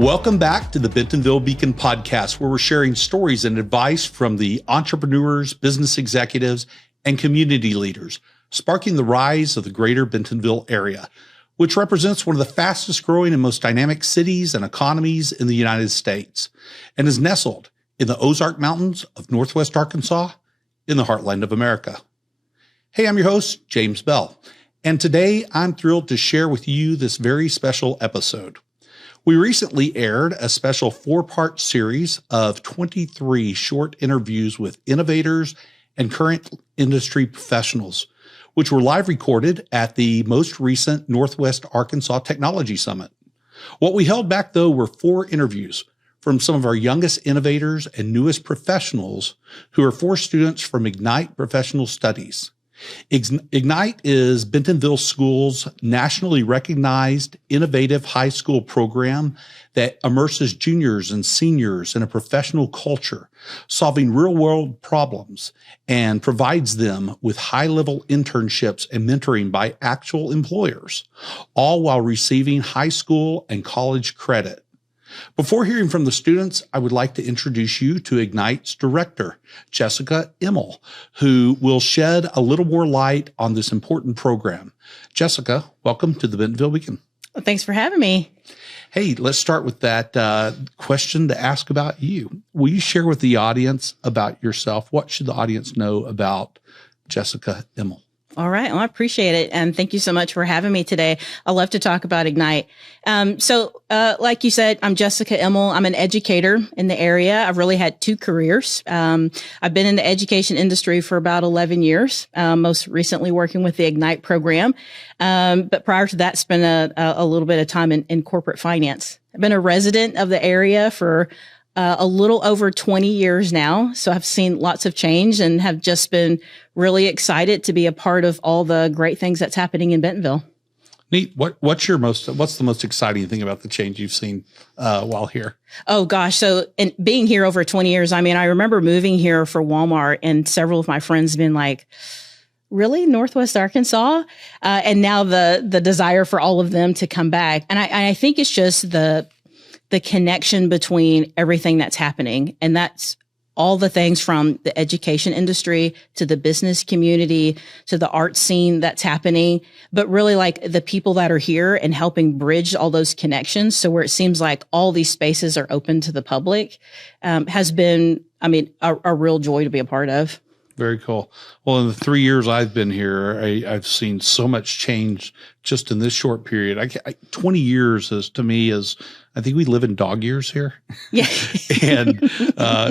Welcome back to the Bentonville Beacon podcast, where we're sharing stories and advice from the entrepreneurs, business executives, and community leaders, sparking the rise of the greater Bentonville area, which represents one of the fastest growing and most dynamic cities and economies in the United States, and is nestled in the Ozark Mountains of Northwest Arkansas in the heartland of America. Hey, I'm your host, James Bell, and today I'm thrilled to share with you this very special episode. We recently aired a special 4-part series of 23 short interviews with innovators and current industry professionals, which were live recorded at the most recent Northwest Arkansas Technology Summit. What we held back, though, were 4 interviews from some of our youngest innovators and newest professionals who are 4 students from Ignite Professional Studies. Ignite is Bentonville School's nationally recognized innovative high school program that immerses juniors and seniors in a professional culture, solving real-world problems, and provides them with high-level internships and mentoring by actual employers, all while receiving high school and college credit. Before hearing from the students, I would like to introduce you to Ignite's director, Jessica Imel, who will shed a little more light on this important program. Jessica, welcome to the Bentonville Beacon. Well, thanks for having me. Hey, let's start with that question to ask about you. Will you share with the audience about yourself? What should the audience know about Jessica Imel? All right. Well, I appreciate it. And thank you so much for having me today. I love to talk about Ignite. Like you said, I'm Jessica Imel. I'm an educator in the area. I've really had 2 careers. I've been in the education industry for about 11 years, most recently working with the Ignite program. But prior to that, spent a little bit of time in corporate finance. I've been a resident of the area for a little over 20 years now. So I've seen lots of change and have just been really excited to be a part of all the great things that's happening in Bentonville. Neat. What's the most exciting thing about the change you've seen while here? Oh gosh. So, and being here over 20 years, I mean, I remember moving here for Walmart and several of my friends have been like, really? Northwest Arkansas? And now the desire for all of them to come back. And I think it's just the connection between everything that's happening. And that's all the things from the education industry to the business community to the art scene that's happening, but really like the people that are here and helping bridge all those connections. So where it seems like all these spaces are open to the public, has been, I mean, a real joy to be a part of. Very cool. Well, in the 3 years I've been here, I've seen so much change just in this short period. 20 years to me is, I think we live in dog years here. Yeah. And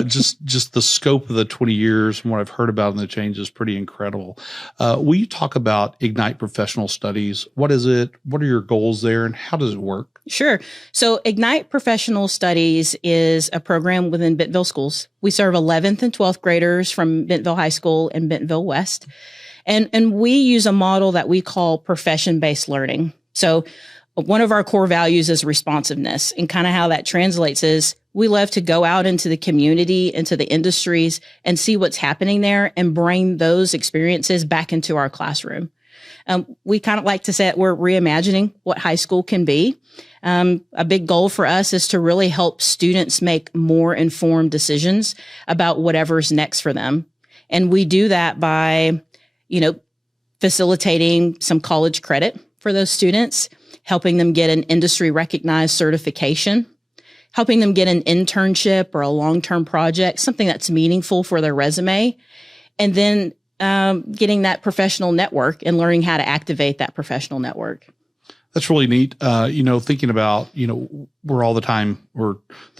just the scope of the 20 years and what I've heard about in the change is pretty incredible. Will you talk about Ignite Professional Studies? What is it? What are your goals there? And how does it work? Sure. So Ignite Professional Studies is a program within Bentonville Schools. We serve 11th and 12th graders from Bentonville High School and Bentonville West. And we use a model that we call profession-based learning. So one of our core values is responsiveness, and kind of how that translates is we love to go out into the community, into the industries, and see what's happening there and bring those experiences back into our classroom. We kind of like to say that we're reimagining what high school can be. A big goal for us is to really help students make more informed decisions about whatever's next for them. And we do that by, facilitating some college credit for those students, helping them get an industry recognized certification, helping them get an internship or a long-term project, something that's meaningful for their resume, and then getting that professional network and learning how to activate that professional network. That's really neat. Thinking about, the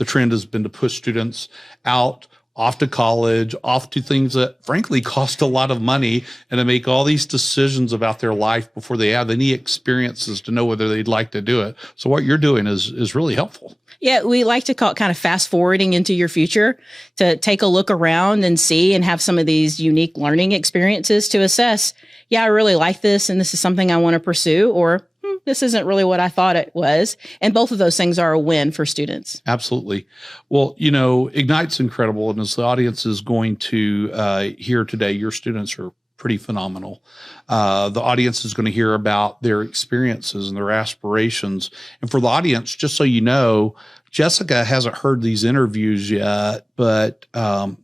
trend has been to push students out, off to college, off to things that frankly cost a lot of money, and to make all these decisions about their life before they have any experiences to know whether they'd like to do it. So what you're doing is really helpful. Yeah, we like to call it kind of fast forwarding into your future, to take a look around and see and have some of these unique learning experiences to assess, I really like this and this is something I want to pursue, or this isn't really what I thought it was. And both of those things are a win for students. Absolutely. Well, Ignite's incredible. And as the audience is going to hear today, your students are pretty phenomenal. The audience is going to hear about their experiences and their aspirations. And for the audience, just so you know, Jessica hasn't heard these interviews yet, but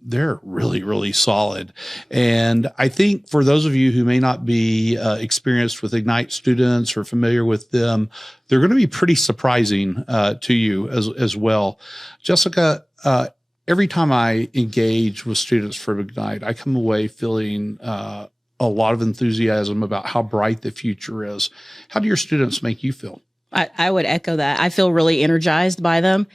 they're really, really solid. And I think for those of you who may not be experienced with Ignite students or familiar with them, they're going to be pretty surprising to you as well. Jessica, every time I engage with students from Ignite, I come away feeling a lot of enthusiasm about how bright the future is. How do your students make you feel? I would echo that. I feel really energized by them.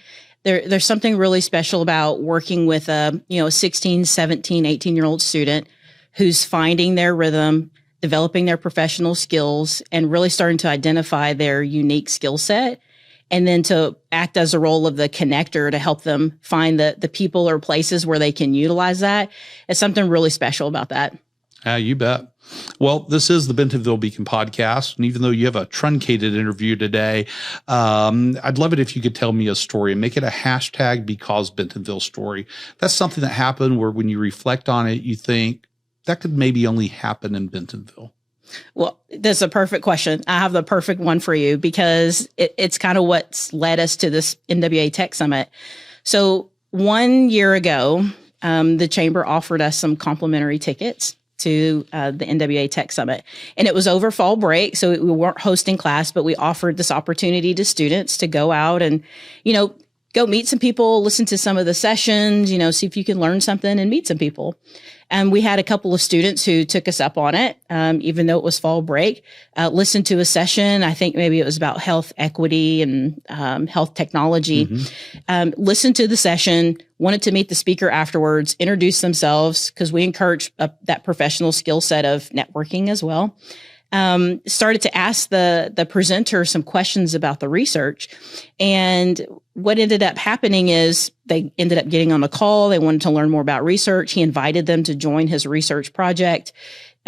There's something really special about working with a 16, 17, 18-year-old student who's finding their rhythm, developing their professional skills, and really starting to identify their unique skill set, and then to act as a role of the connector to help them find the people or places where they can utilize that. It's something really special about that. You bet. Well, this is the Bentonville Beacon podcast. And even though you have a truncated interview today, I'd love it if you could tell me a story and make it a hashtag because Bentonville story. That's something that happened where when you reflect on it, you think that could maybe only happen in Bentonville. Well, that's a perfect question. I have the perfect one for you because it's kind of what's led us to this NWA Tech Summit. So 1 year ago, the chamber offered us some complimentary tickets to the NWA Tech Summit. And it was over fall break, so we weren't hosting class, but we offered this opportunity to students to go out and, go meet some people, listen to some of the sessions, see if you can learn something and meet some people. And we had a couple of students who took us up on it, even though it was fall break, listened to a session. I think maybe it was about health equity and health technology. Mm-hmm. Listened to the session, wanted to meet the speaker afterwards, introduce themselves, because we encourage that professional skill set of networking as well. Started to ask the presenter some questions about the research. And what ended up happening is they ended up getting on the call. They wanted to learn more about research. He invited them to join his research project.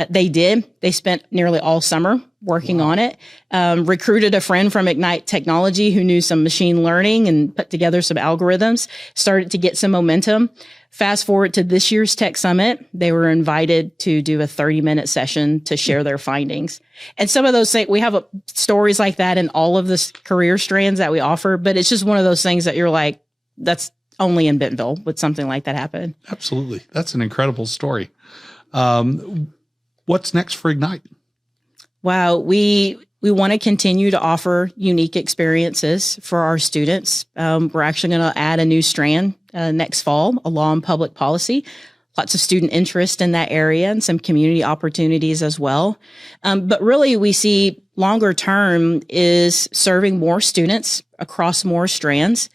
They did. They spent nearly all summer working on it. Recruited a friend from Ignite Technology who knew some machine learning and put together some algorithms, started to get some momentum. Fast forward to this year's Tech Summit, they were invited to do a 30-minute session to share their findings. And some of those things, we have stories like that in all of the career strands that we offer, but it's just one of those things that you're like, that's only in Bentonville would something like that happen. Absolutely. That's an incredible story. What's next for Ignite? Wow. We want to continue to offer unique experiences for our students. We're actually going to add a new strand next fall, a law and public policy. Lots of student interest in that area and some community opportunities as well. But really, we see longer term is serving more students across more strands,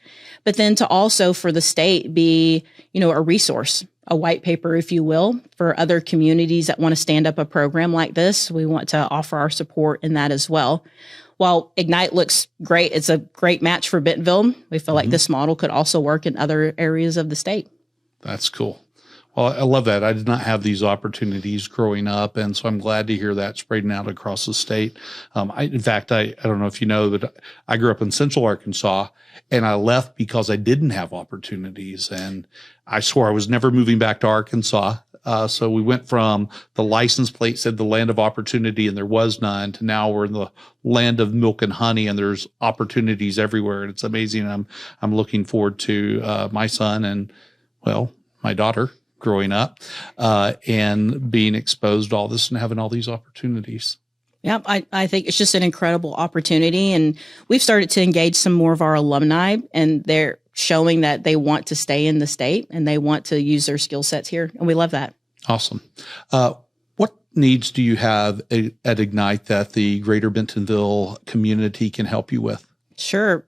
but then to also for the state be, a resource, a white paper, if you will, for other communities that want to stand up a program like this. We want to offer our support in that as well. While Ignite looks great, it's a great match for Bentonville. We feel like this model could also work in other areas of the state. That's cool. Well, I love that. I did not have these opportunities growing up, and so I'm glad to hear that spreading out across the state. In fact, I don't know if you know, but I grew up in Central Arkansas, and I left because I didn't have opportunities, and I swore I was never moving back to Arkansas. So we went from the license plate said the land of opportunity, and there was none, to now we're in the land of milk and honey, and there's opportunities everywhere, and it's amazing. I'm looking forward to my son and, my daughter growing up and being exposed to all this and having all these opportunities. Yep. I think it's just an incredible opportunity. And we've started to engage some more of our alumni, and they're showing that they want to stay in the state and they want to use their skill sets here. And we love that. Awesome. What needs do you have at Ignite that the greater Bentonville community can help you with? Sure.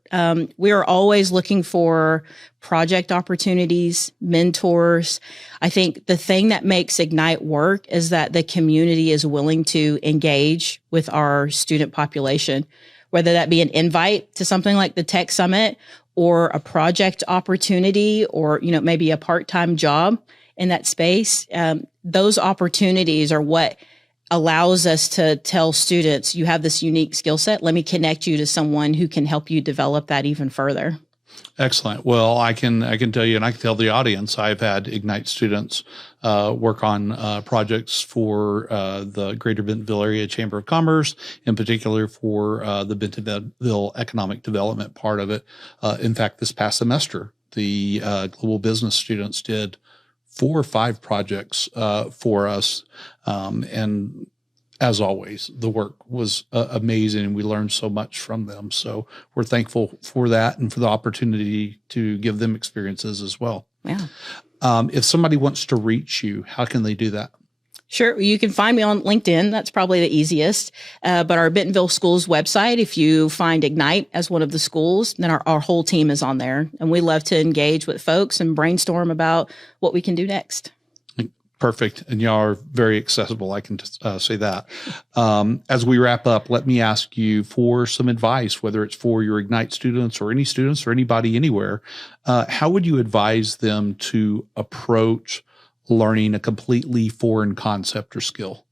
We are always looking for project opportunities, mentors. I think the thing that makes Ignite work is that the community is willing to engage with our student population, whether that be an invite to something like the Tech Summit or a project opportunity or, maybe a part-time job in that space. Those opportunities are what allows us to tell students, you have this unique skill set. Let me connect you to someone who can help you develop that even further. Excellent. Well, I can tell you, and I can tell the audience, I've had Ignite students work on projects for the Greater Bentonville Area Chamber of Commerce, in particular for the Bentonville economic development part of it. In fact, this past semester, the global business students did 4 or 5 projects for us. And as always, the work was amazing, and we learned so much from them. So we're thankful for that and for the opportunity to give them experiences as well. Yeah. If somebody wants to reach you, how can they do that? Sure. You can find me on LinkedIn. That's probably the easiest. But our Bentonville Schools website, if you find Ignite as one of the schools, then our whole team is on there. And we love to engage with folks and brainstorm about what we can do next. Perfect. And y'all are very accessible. I can say that. As we wrap up, let me ask you for some advice, whether it's for your Ignite students or anybody anywhere. How would you advise them to approach learning a completely foreign concept or skill?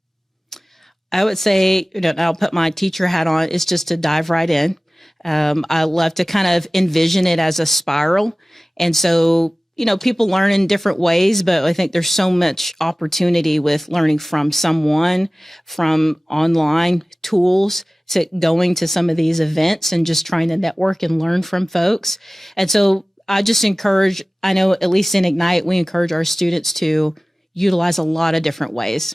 I would say, I'll put my teacher hat on, is just to dive right in. I love to kind of envision it as a spiral. And so, people learn in different ways, but I think there's so much opportunity with learning from someone, from online tools, to going to some of these events and just trying to network and learn from folks. And so I just encourage, I know at least in Ignite, we encourage our students to utilize a lot of different ways.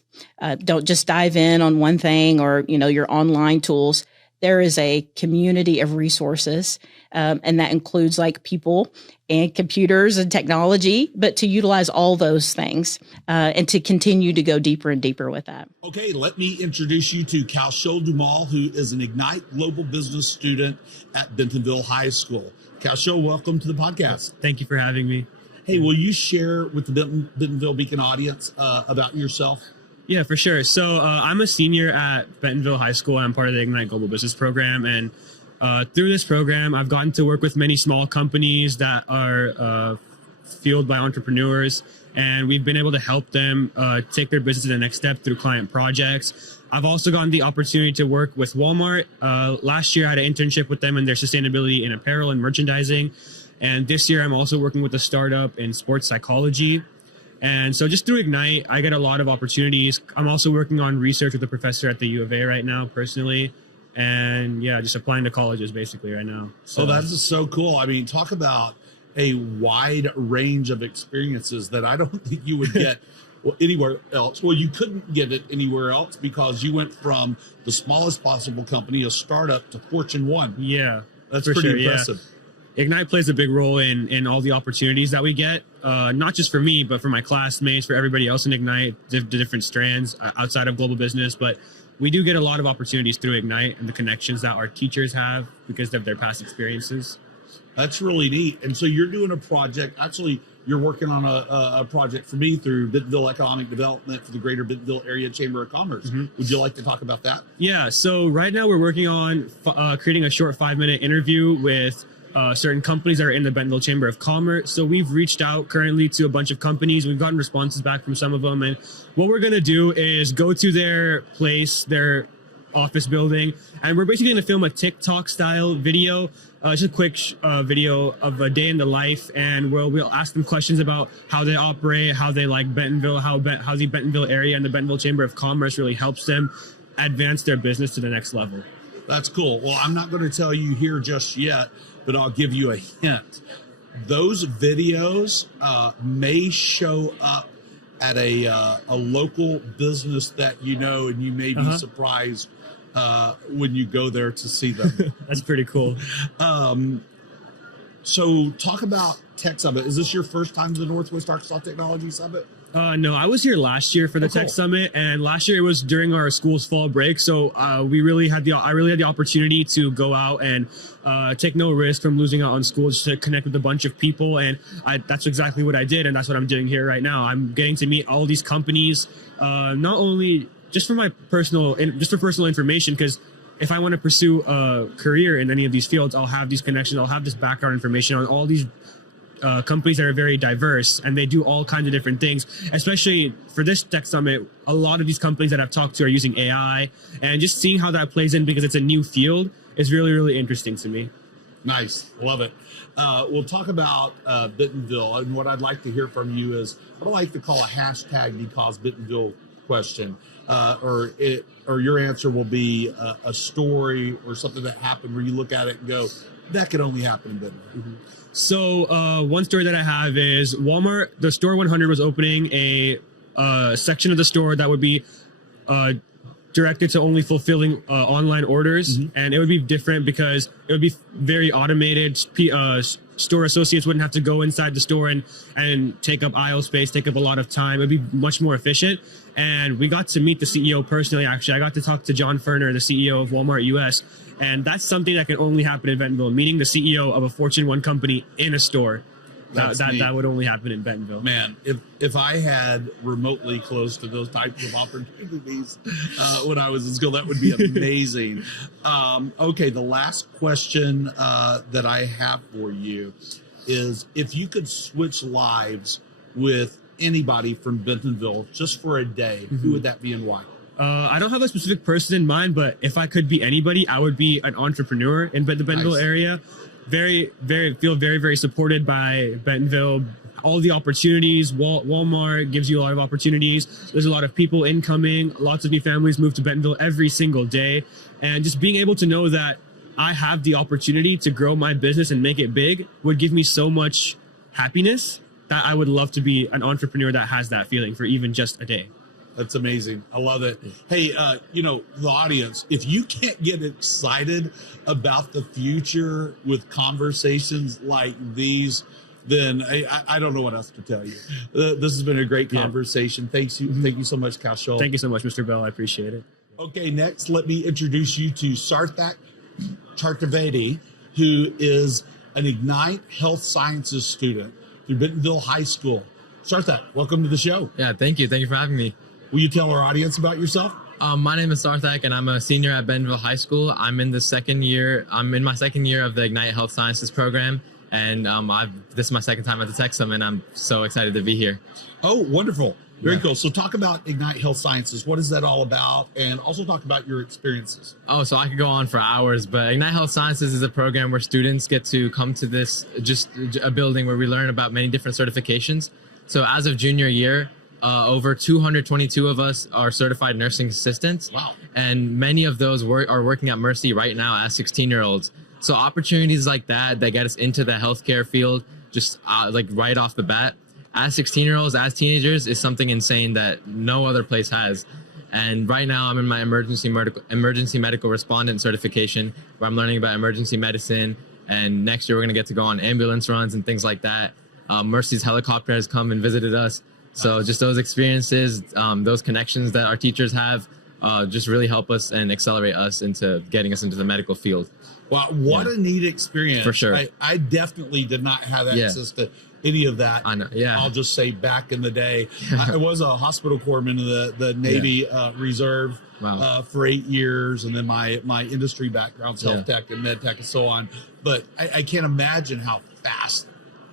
Don't just dive in on one thing or, your online tools. There is a community of resources, and that includes like people and computers and technology, but to utilize all those things and to continue to go deeper and deeper with that. Okay, let me introduce you to Kaushal Dumal, who is an Ignite Global Business student at Bentonville High School. Kaushal, welcome to the podcast. Thank you for having me. Hey, will you share with the Bentonville Beacon audience about yourself? Yeah, for sure. So I'm a senior at Bentonville High School. I'm part of the Ignite Global Business program. And through this program, I've gotten to work with many small companies that are fueled by entrepreneurs. And we've been able to help them take their business to the next step through client projects. I've also gotten the opportunity to work with Walmart. Last year, I had an internship with them in their sustainability in apparel and merchandising. And this year, I'm also working with a startup in sports psychology. And so just through Ignite, I get a lot of opportunities. I'm also working on research with a professor at the U of A right now, personally. And yeah, just applying to colleges basically right now. So that's just so cool. I mean, talk about a wide range of experiences that I don't think you would get anywhere else. Well, you couldn't get it anywhere else because you went from the smallest possible company, a startup, to Fortune 1. Yeah, that's pretty impressive. Yeah. Ignite plays a big role in all the opportunities that we get, not just for me, but for my classmates, for everybody else in Ignite, the different strands outside of global business. But we do get a lot of opportunities through Ignite and the connections that our teachers have because of their past experiences. That's really neat. And so you're doing a project. Actually, you're working on a project for me through Bentonville Economic Development for the Greater Bentonville Area Chamber of Commerce. Mm-hmm. Would you like to talk about that? Yeah. So right now we're working on creating a short 5-minute interview with certain companies that are in the Bentonville Chamber of Commerce. So we've reached out currently to a bunch of companies. We've gotten responses back from some of them. And what we're going to do is go to their place, their office building, and we're basically going to film a TikTok style video, just a quick video of a day in the life. And we'll ask them questions about how they operate, how they like Bentonville, how the Bentonville area and the Bentonville Chamber of Commerce really helps them advance their business to the next level. That's cool. Well, I'm not going to tell you here just yet, but I'll give you a hint. Those videos may show up at a local business that you know, and you may be surprised when you go there to see them. That's pretty cool. So talk about Tech Summit. Is this your first time to the Northwest Arkansas Technology Summit? No, I was here last year for the Tech Summit, and last year it was during our school's fall break. So I really had the opportunity to go out and take no risk from losing out on school, just to connect with a bunch of people. And that's exactly what I did. And that's what I'm doing here right now. I'm getting to meet all these companies, not only just for personal information, because if I want to pursue a career in any of these fields, I'll have these connections. I'll have this background information on all these companies that are very diverse, and they do all kinds of different things. Especially for this Tech Summit, a lot of these companies that I've talked to are using AI, and just seeing how that plays in because it's a new field is really, really interesting to me. Nice. Love it. We'll talk about Bentonville, and what I'd like to hear from you is what I like to call a hashtag because Bentonville question, or your answer will be a story or something that happened where you look at it and go, that could only happen in Bentonville. Mm-hmm. So one story that I have is Walmart, the store 100 was opening a section of the store that would be directed to only fulfilling online orders. Mm-hmm. And it would be different because it would be very automated. Store associates wouldn't have to go inside the store and take up aisle space, take up a lot of time. It would be much more efficient. And we got to meet the CEO personally, actually. I got to talk to John Furner, the CEO of Walmart US. And that's something that can only happen in Bentonville, meeting the CEO of a Fortune 1 company in a store. That would only happen in Bentonville. Man, if I had remotely close to those types of opportunities when I was in school, that would be amazing. Okay, the last question that I have for you is, if you could switch lives with anybody from Bentonville just for a day, mm-hmm. who would that be and why? I don't have a specific person in mind, but if I could be anybody, I would be an entrepreneur in the Bentonville area. Feel very, very supported by Bentonville. All the opportunities, Walmart gives you a lot of opportunities. There's a lot of people incoming. Lots of new families move to Bentonville every single day. And just being able to know that I have the opportunity to grow my business and make it big would give me so much happiness that I would love to be an entrepreneur that has that feeling for even just a day. That's amazing. I love it. Hey, the audience, if you can't get excited about the future with conversations like these, then I don't know what else to tell you. This has been a great conversation. Thank you so much, Kaushal. Thank you so much, Mr. Bell. I appreciate it. Okay, next, let me introduce you to Sarthak Chartavedi, who is an Ignite Health Sciences student through Bentonville High School. Sarthak, welcome to the show. Yeah, thank you. Thank you for having me. Will you tell our audience about yourself? My name is Sarthak, and I'm a senior at Bentonville High School. I'm in my second year of the Ignite Health Sciences program, and this is my second time at the Tech Summit, and I'm so excited to be here. Oh, wonderful. Very cool. So talk about Ignite Health Sciences. What is that all about? And also talk about your experiences. Oh, so I could go on for hours, but Ignite Health Sciences is a program where students get to come to this, just a building where we learn about many different certifications. So as of junior year, over 222 of us are certified nursing assistants. Wow. And many of those are working at Mercy right now as 16-year-olds. So opportunities like that get us into the healthcare field just like right off the bat. As 16-year-olds, as teenagers, is something insane that no other place has. And right now I'm in my emergency medical respondent certification, where I'm learning about emergency medicine. And next year we're going to get to go on ambulance runs and things like that. Mercy's helicopter has come and visited us. So just those experiences, those connections that our teachers have, just really help us and accelerate us into getting us into the medical field. Wow, what a neat experience. For sure. I definitely did not have access to any of that. I know, yeah. I'll just say back in the day. I was a hospital corpsman in the Navy Reserve for 8 years, and then my industry background's health tech and med tech and so on. But I can't imagine how fast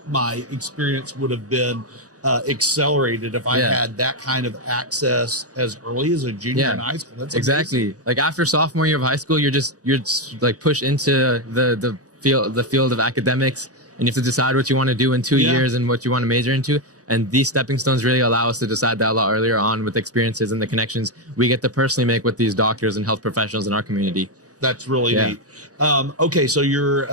my experience would have been accelerated if I had that kind of access as early as a junior in high school. That's exactly amazing. Like after sophomore year of high school, you're like pushed into the field of academics, and you have to decide what you want to do in 2 years and what you want to major into. And these stepping stones really allow us to decide that a lot earlier on with experiences and the connections we get to personally make with these doctors and health professionals in our community. That's really neat. Okay, so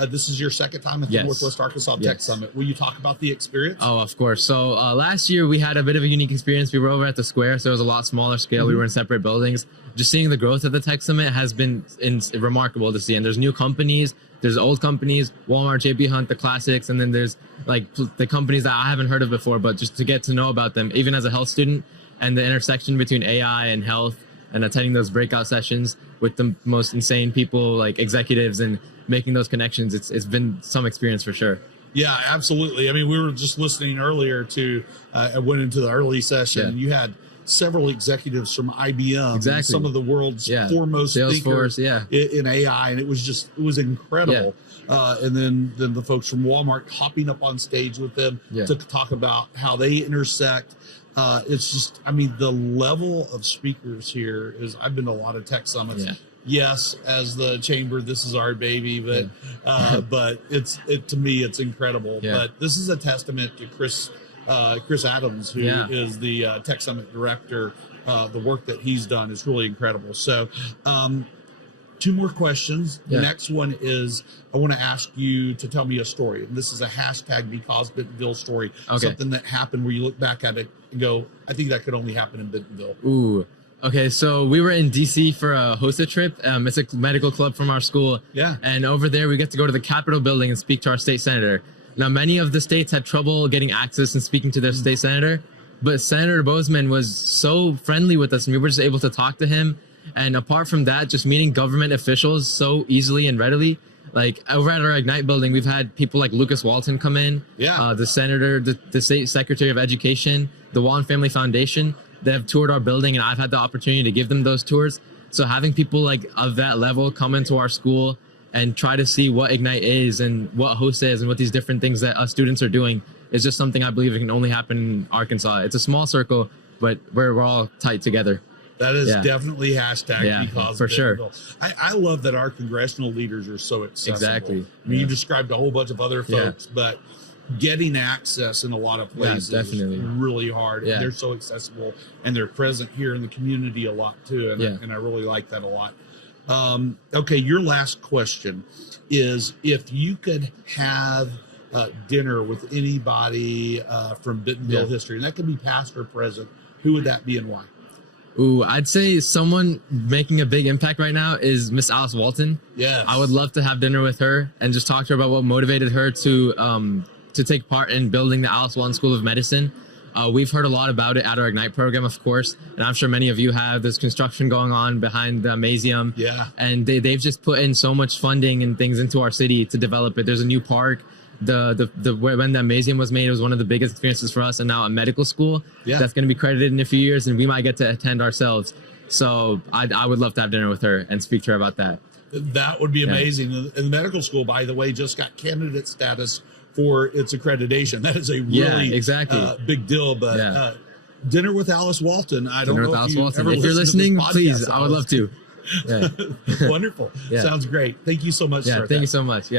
this is your second time at the Northwest Arkansas Tech Summit. Will you talk about the experience? Oh, of course. So last year we had a bit of a unique experience. We were over at the Square, so it was a lot smaller scale. We were in separate buildings. Just seeing the growth of the Tech Summit has been remarkable to see. And there's new companies, there's old companies, Walmart, JB Hunt, the classics, and then there's like the companies that I haven't heard of before, but just to get to know about them, even as a health student, and the intersection between AI and health, and attending those breakout sessions with the most insane people, like executives, and making those connections. It's been some experience for sure. Yeah, absolutely. I mean, we were just listening earlier to, I went into the early session, and you had several executives from IBM, and some of the world's foremost thinkers in AI, and it was incredible. And then the folks from Walmart hopping up on stage with them to talk about how they intersect. It's just, I mean, the level of speakers here is, I've been to a lot of tech summits. yes, as the chamber, this is our baby, but to me, it's incredible. Yeah. But this is a testament to Chris Adams, who is the Tech Summit director. The work that he's done is really incredible. So, two more questions. The next one is, I want to ask you to tell me a story. And this is a hashtag because Bentonville story. Something that happened where you look back at it and go, I think that could only happen in Bentonville. Ooh. Okay, so we were in DC for a hosted trip. It's a medical club from our school. Yeah. And over there, we get to go to the Capitol building and speak to our state senator. Now, many of the states had trouble getting access and speaking to their state senator, but Senator Bozeman was so friendly with us, and we were just able to talk to him. And apart from that, just meeting government officials so easily and readily. Like over at our Ignite building, we've had people like Lucas Walton come in, the senator, the state secretary of education, the Walton Family Foundation. They have toured our building, and I've had the opportunity to give them those tours. So having people like of that level come into our school and try to see what Ignite is and what host is and what these different things that us students are doing is just something I believe it can only happen in Arkansas. It's a small circle, but we're all tight together. That is definitely hashtag because for sure. I love that our congressional leaders are so accessible. Exactly. I mean, you described a whole bunch of other folks, but getting access in a lot of places is really hard. And they're so accessible, and they're present here in the community a lot too. And I really like that a lot. Okay, your last question is, if you could have dinner with anybody from Bentonville history, and that could be past or present, who would that be and why? Ooh, I'd say someone making a big impact right now is Miss Alice Walton. Yes. I would love to have dinner with her and just talk to her about what motivated her to take part in building the Alice Walton School of Medicine. We've heard a lot about it at our Ignite program, of course, and I'm sure many of you have. There's construction going on behind the Mazium. Yeah. And they've just put in so much funding and things into our city to develop it. There's a new park. When the Mazium was made, it was one of the biggest experiences for us, and now a medical school that's going to be credited in a few years, and we might get to attend ourselves. So I would love to have dinner with her and speak to her about that. That would be amazing. And the medical school, by the way, just got candidate status for its accreditation. That is a really big deal. But dinner with Alice Walton. I don't know if you ever if you're listening, please, I would love to. Wonderful. Sounds great. Thank you so much. Thank you so much.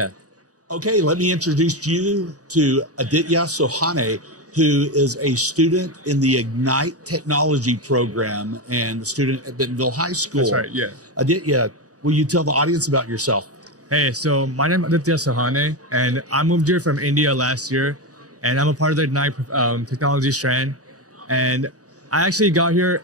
Okay, let me introduce you to Adya Sohane, who is a student in the Ignite Technology program and a student at Bentonville High School. That's right, yeah. Adya, will you tell the audience about yourself? Hey, so my name is Adya Sohane, and I moved here from India last year, and I'm a part of the Ignite Technology strand. And I actually got here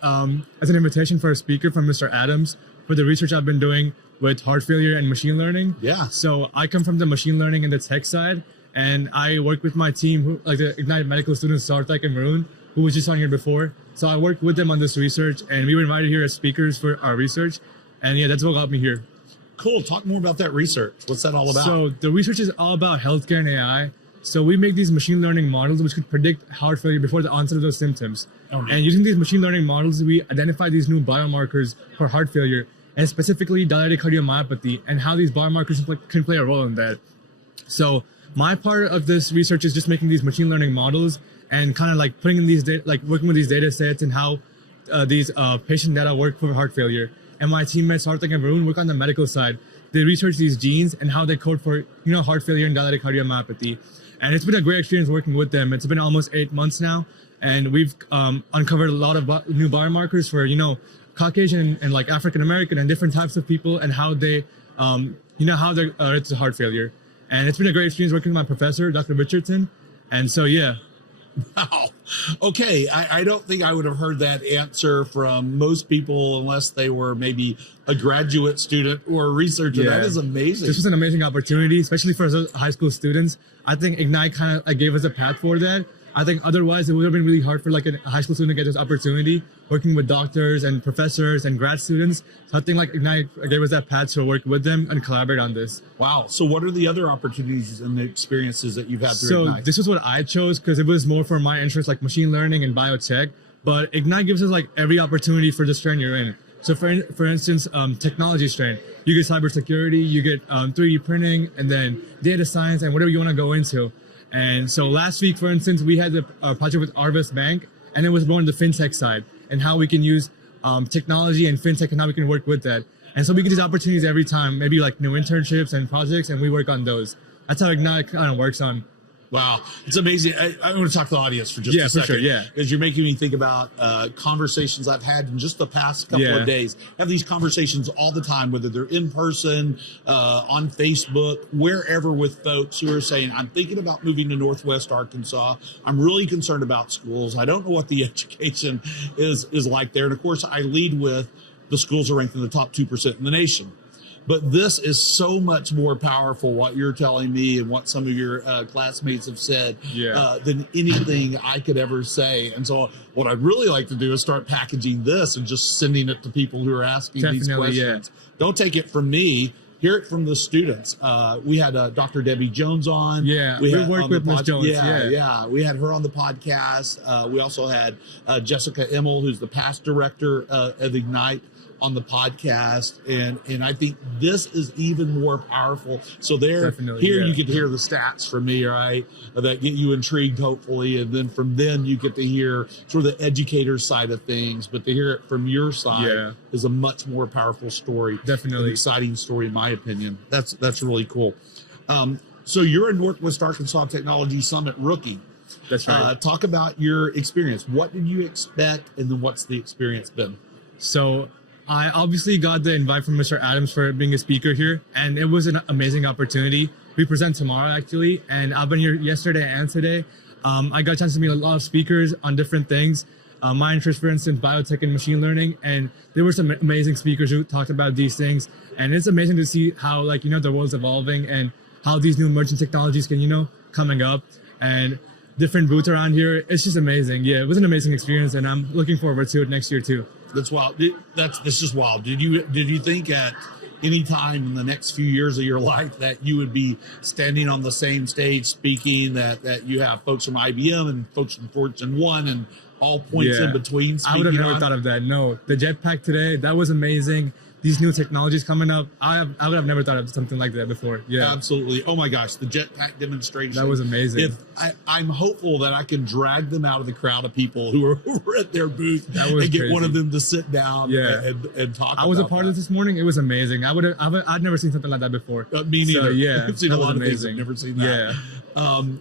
as an invitation for a speaker from Mr. Adams for the research I've been doing with heart failure and machine learning. Yeah. So I come from the machine learning and the tech side, and I work with my team, like the Ignite medical students, Sarthak and Maroon, who was just on here before. So I worked with them on this research, and we were invited here as speakers for our research. And that's what got me here. Cool. Talk more about that research. What's that all about? So the research is all about healthcare and AI. So we make these machine learning models which could predict heart failure before the onset of those symptoms. And using these machine learning models, we identify these new biomarkers for heart failure, and specifically dilated cardiomyopathy, and how these biomarkers can play a role in that. So my part of this research is just making these machine learning models and kind of like putting in these working with these data sets and how these patient data work for heart failure. And my teammates Sarthak and Varun work on the medical side. They research these genes and how they code for heart failure and dilated cardiomyopathy. And it's been a great experience working with them. It's been almost 8 months now, and we've uncovered a lot of new biomarkers for Caucasian and like African American and different types of people, and how they how they're related to heart failure. And it's been a great experience working with my professor, Dr. Richardson. And so Wow. Okay. I don't think I would have heard that answer from most people unless they were maybe a graduate student or a researcher. That is amazing. This was an amazing opportunity, especially for us high school students. I think Ignite kind of gave us a path for that. I think otherwise it would have been really hard for like a high school student to get this opportunity, working with doctors and professors and grad students. So I think like Ignite gave us that path to work with them and collaborate on this. Wow. So what are the other opportunities and the experiences that you've had through Ignite? So this was what I chose because it was more for my interest, like machine learning and biotech. But Ignite gives us like every opportunity for the strand you're in. So for instance, technology strand, you get cybersecurity, you get 3D printing, and then data science and whatever you want to go into. And so last week, for instance, we had a project with Arvest Bank, and it was more on the fintech side and how we can use technology and fintech and how we can work with that. And so we get these opportunities every time, maybe like new internships and projects, and we work on those. That's how Ignite kind of works on. Wow, it's amazing. I want to talk to the audience for just a second. For sure, because you're making me think about conversations I've had in just the past couple of days. I have these conversations all the time, whether they're in person, on Facebook, wherever, with folks who are saying, I'm thinking about moving to Northwest Arkansas. I'm really concerned about schools. I don't know what the education is like there. And of course, I lead with the schools are ranked in the top 2% in the nation. But this is so much more powerful, what you're telling me and what some of your classmates have said, than anything I could ever say. And so what I'd really like to do is start packaging this and just sending it to people who are asking these questions. Don't take it from me. Hear it from the students. We had Dr. Debbie Jones on. Yeah, we worked with Ms. Jones. Yeah. We had her on the podcast. We also had Jessica Imel, who's the past director of Ignite, on the podcast, and I think this is even more powerful. So you get to hear the stats from me, right, that get you intrigued, hopefully, and then from then you get to hear sort of the educator side of things. But to hear it from your side is a much more powerful story, definitely an exciting story, in my opinion. That's really cool. So you're a Northwest Arkansas Technology Summit rookie. That's right. Talk about your experience. What did you expect, and then what's the experience been? So I obviously got the invite from Mr. Adams for being a speaker here, and it was an amazing opportunity. We present tomorrow, actually, and I've been here yesterday and today. I got a chance to meet a lot of speakers on different things. My interest, for instance, biotech and machine learning, and there were some amazing speakers who talked about these things. And it's amazing to see how, the world's evolving and how these new emerging technologies can, coming up, and different booths around here. It's just amazing. Yeah, it was an amazing experience, and I'm looking forward to it next year too. That's wild. This is wild. Did you think at any time in the next few years of your life that you would be standing on the same stage speaking, that you have folks from IBM and folks from Fortune 1 and all points in between speaking? I would have never thought of that. No, the jetpack today, that was amazing. These new technologies coming up, I would have never thought of something like that before. Yeah, absolutely. Oh my gosh, the jetpack demonstration. That was amazing. I'm hopeful that I can drag them out of the crowd of people who are at their booth and get crazy. One of them to sit down and talk. I was a part of this morning. It was amazing. I'd never seen something like that before. Me neither. So, I've seen a lot of things. I've never seen that.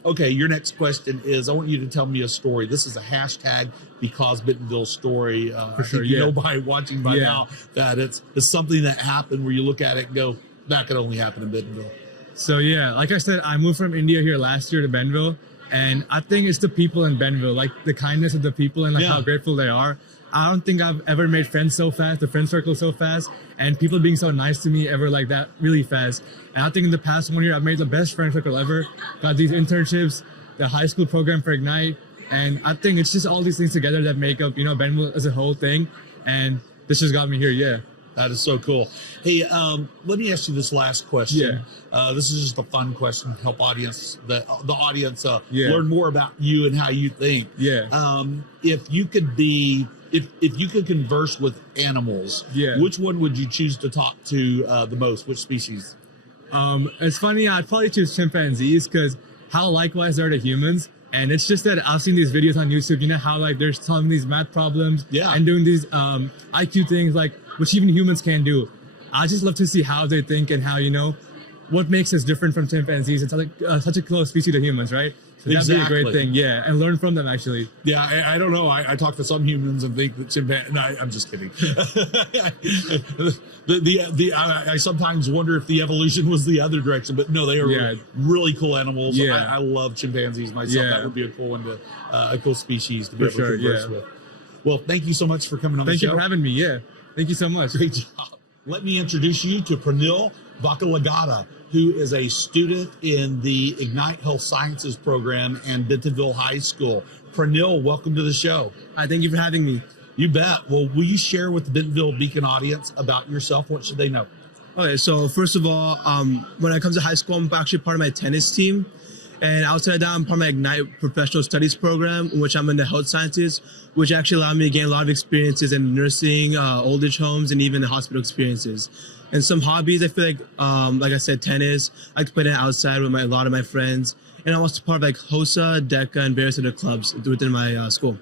Okay, your next question is, I want you to tell me a story. This is a hashtag because Bentonville story. For sure, you know by watching by now that it's something that happened where you look at it and go, that could only happen in Bentonville. So like I said, I moved from India here last year to Bentonville, and I think it's the people in Bentonville, like the kindness of the people and how grateful they are. I don't think I've ever made friends so fast, the friend circle so fast, and people being so nice to me ever like that really fast. And I think in the past 1 year, I've made the best friend circle ever, got these internships, the high school program for Ignite, and I think it's just all these things together that make up, Bentonville as a whole thing, and this just got me here, That is so cool. Hey, let me ask you this last question. This is just a fun question to help the audience learn more about you and how you think. If you could if you could converse with animals, which one would you choose to talk to the most? Which species? It's funny, I'd probably choose chimpanzees because how likewise they're to humans. And it's just that I've seen these videos on YouTube, how they're solving these math problems and doing these IQ things, which even humans can do. I just love to see how they think and how, what makes us different from chimpanzees. It's such a close species to humans, right? So that'd be a great thing, and learn from them, actually. I don't know. I talk to some humans and think that chimpanzees... No, I'm just kidding. I sometimes wonder if the evolution was the other direction, but no, they are really cool animals. I love chimpanzees myself. That would be a cool one a cool species to be able to converse with. Well, thank you so much for coming on the show. Thank you for having me, Thank you so much. Great job. Let me introduce you to Pranil Vakalagada, who is a student in the Ignite Health Sciences program and Bentonville High School. Pranil, welcome to the show. Hi, thank you for having me. You bet. Well, will you share with the Bentonville Beacon audience about yourself? What should they know? Okay, so first of all, when I come to high school, I'm actually part of my tennis team. And outside of that, I'm part of my Ignite Professional Studies program, in which I'm in the health sciences, which actually allowed me to gain a lot of experiences in nursing, old age homes, and even the hospital experiences. And some hobbies, I feel like I said, tennis. I like to play that outside with a lot of my friends. And I'm also part of HOSA, DECA, and various other clubs within my school.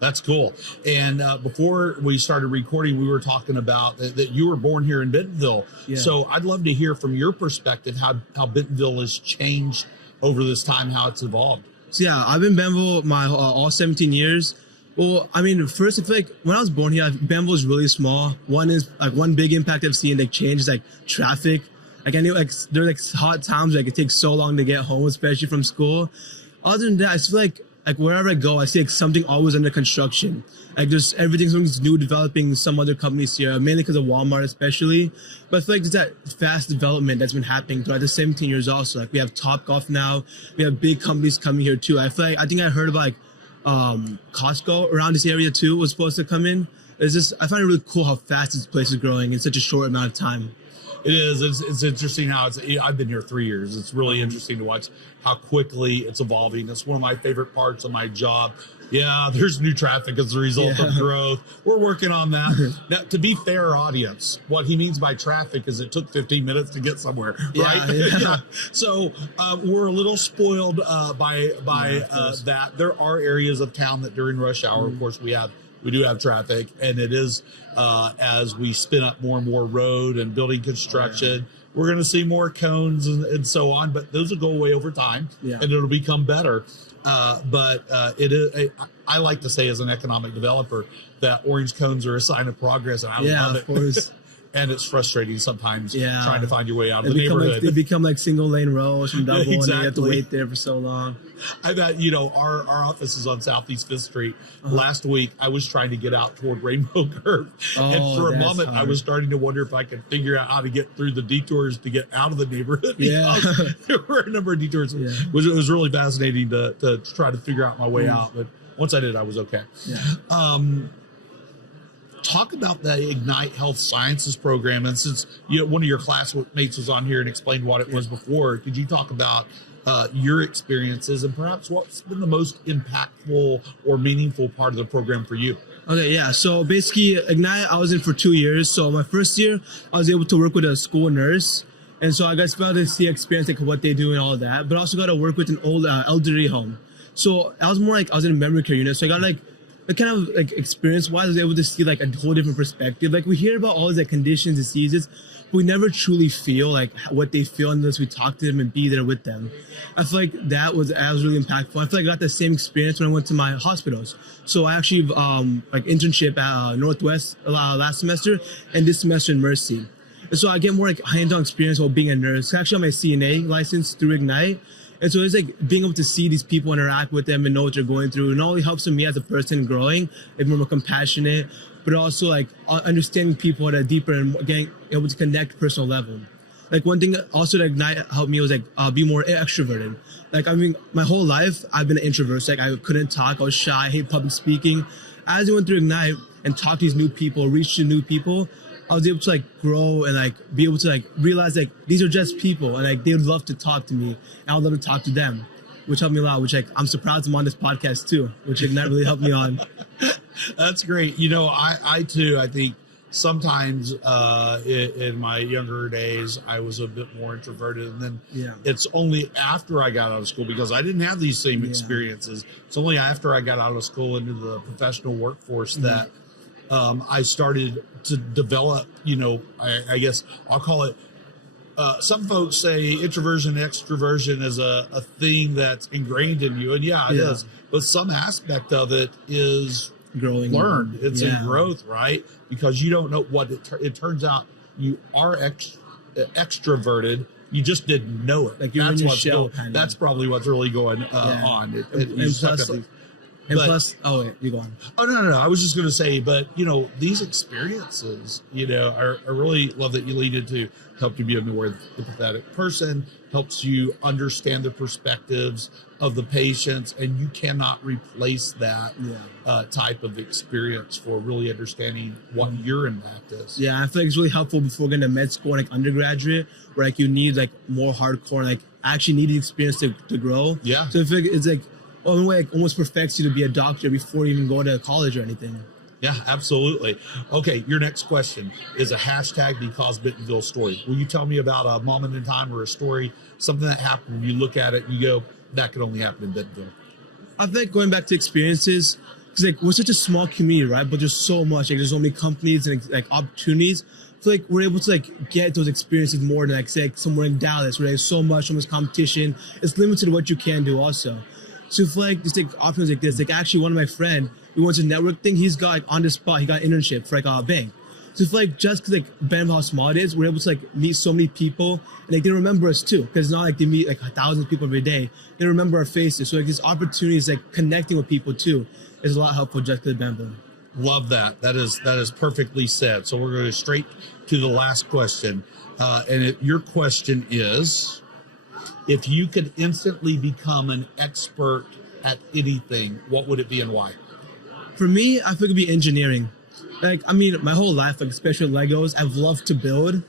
That's cool. And before we started recording, we were talking about that you were born here in Bentonville. Yeah. So I'd love to hear from your perspective how Bentonville has changed over this time, how it's evolved. So yeah, I've been in Bentonville my all 17 years. Well, I mean, first, I feel like when I was born here, Bentonville is really small. One big impact I've seen change is traffic. I knew there's hot times it takes so long to get home, especially from school. Other than that, I feel like wherever I go, I see something always under construction. There's something's new developing, some other companies here, mainly because of Walmart especially. But I feel like there's that fast development that's been happening throughout the 17 years also. We have Topgolf now. We have big companies coming here too. I think I heard about Costco around this area too was supposed to come in. I find it really cool how fast this place is growing in such a short amount of time. It is. It's interesting how I've been here 3 years. It's really interesting to watch how quickly it's evolving. That's one of my favorite parts of my job. Yeah, there's new traffic as a result of growth. We're working on that. Now, to be fair, audience, what he means by traffic is it took 15 minutes to get somewhere, right? Yeah. So we're a little spoiled by that. There are areas of town that during rush hour, of course, we do have traffic, and it is as we spin up more and more road and building construction, we're going to see more cones and so on, but those will go away over time, and it'll become better. But it is. I like to say, as an economic developer, that orange cones are a sign of progress, and I love it. Of course. And it's frustrating sometimes trying to find your way out of the neighborhood. They become single lane roads from double, and you have to wait there for so long. I bet, our office is on Southeast 5th Street. Last week, I was trying to get out toward Rainbow Curve. And for a moment, I was starting to wonder if I could figure out how to get through the detours to get out of the neighborhood. There were a number of detours. It was really fascinating to try to figure out my way out. But once I did, I was okay. Talk about the Ignite Health Sciences program. And since one of your classmates was on here and explained what it was before, could you talk about your experiences and perhaps what's been the most impactful or meaningful part of the program for you? Okay, yeah. So basically, Ignite, I was in for 2 years. So my first year, I was able to work with a school nurse. And so I got to see experience what they do and all of that. But I also got to work with an old elderly home. So I was more I was in a memory care unit. So I got experience-wise, I was able to see a whole different perspective. We hear about all these conditions, diseases, but we never truly feel what they feel unless we talk to them and be there with them. I feel that was really impactful. I feel I got the same experience when I went to my hospitals. So I actually internship at Northwest last semester and this semester in Mercy. And so I get more hands-on experience while being a nurse. Actually, I'm a CNA license through Ignite. And so it's being able to see these people, interact with them and know what they're going through. And not only helps me as a person growing, more compassionate, but also understanding people at a deeper and getting able to connect personal level. One thing also that Ignite helped me was be more extroverted. My whole life I've been an introvert. So, I couldn't talk, I was shy, I hate public speaking. As I went through Ignite and talked to these new people, reached to new people, I was able to grow and be able to realize these are just people and they would love to talk to me and I would love to talk to them, which helped me a lot, which I'm surprised I'm on this podcast too, which Ignite really helped me on. That's great. I too, I think sometimes in my younger days, I was a bit more introverted, and then it's only after I got out of school, because I didn't have these same experiences. It's only after I got out of school into the professional workforce that I started to develop, I guess I'll call it, some folks say introversion, extroversion is a thing that's ingrained in you. And it is. But some aspect of it is learned. It's in growth, right? Because you don't know what it turns out you are extroverted. You just didn't know it. You're in your shell, that's probably what's really going on. Plus, you go on. Oh, no. I was just going to say, but, these experiences, I really love that you lead into help you be a more empathetic person, helps you understand the perspectives of the patients, and you cannot replace that type of experience for really understanding what your impact is. Yeah, I feel it's really helpful before going to med school and undergraduate, where you need more hardcore, actually need the experience to grow. Yeah. So I feel it's one way almost perfects you to be a doctor before you even go to college or anything. Yeah, absolutely. Okay, your next question is a hashtag because Bentonville story. Will you tell me about a moment in time or a story, something that happened, you look at it and you go, that could only happen in Bentonville? I think going back to experiences, Because like we're such a small community, right? But there's so much, like there's so many companies and like opportunities. So like we're able to like get those experiences more than like say like, somewhere in Dallas where there's so much competition. It's limited to what you can do also. So for like just like options like this, like actually one of my friend, we went to a network thing. He's got like on the spot, he got an internship for like a bank. So for like just because like Bentonville how small it is, we're able to like meet so many people and like they remember us too. Because it's not like they meet like thousands of people every day. They remember our faces. So like these opportunities like connecting with people too is a lot helpful just because of Bentonville. Love that. That is perfectly said. So we're going straight to the last question. Your question is, if you could instantly become an expert at anything, what would it be and why? For me, I think it'd be engineering. Like, I mean, my whole life, like especially Legos, I've loved to build.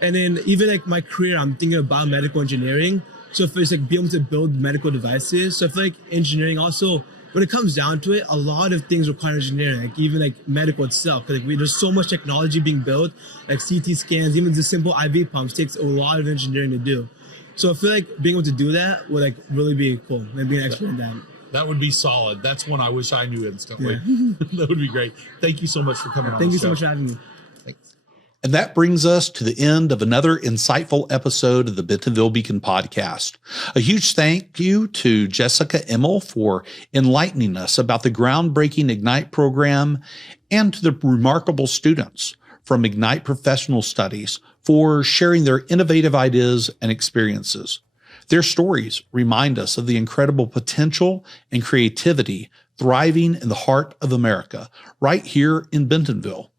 And then even like my career, I'm thinking of biomedical engineering. So if it's like being able to build medical devices. So I feel like engineering also, when it comes down to it, a lot of things require engineering, like even like medical itself. Like there's so much technology being built, like CT scans, even the simple IV pumps takes a lot of engineering to do. So I feel like being able to do that would like really be cool, and being an expert in that. That would be solid. That's one I wish I knew instantly. Yeah. That would be great. Thank you so much for coming on. Thank you so much for having me. Thanks. And that brings us to the end of another insightful episode of the Bentonville Beacon podcast. A huge thank you to Jessica Imel for enlightening us about the groundbreaking Ignite program, and to the remarkable students from Ignite Professional Studies for sharing their innovative ideas and experiences. Their stories remind us of the incredible potential and creativity thriving in the heart of America, right here in Bentonville.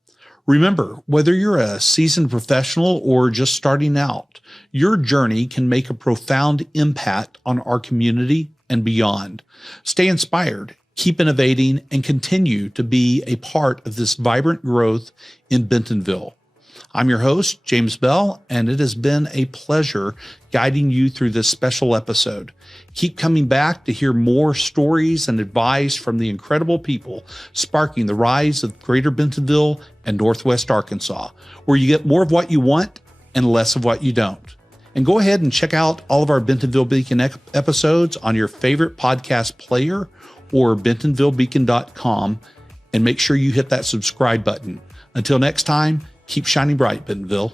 Remember, whether you're a seasoned professional or just starting out, your journey can make a profound impact on our community and beyond. Stay inspired, keep innovating, and continue to be a part of this vibrant growth in Bentonville. I'm your host, James Bell, and it has been a pleasure guiding you through this special episode. Keep coming back to hear more stories and advice from the incredible people sparking the rise of Greater Bentonville and Northwest Arkansas, where you get more of what you want and less of what you don't. And go ahead and check out all of our Bentonville Beacon episodes on your favorite podcast player or bentonvillebeacon.com, and make sure you hit that subscribe button. Until next time, keep shining bright, Bentonville.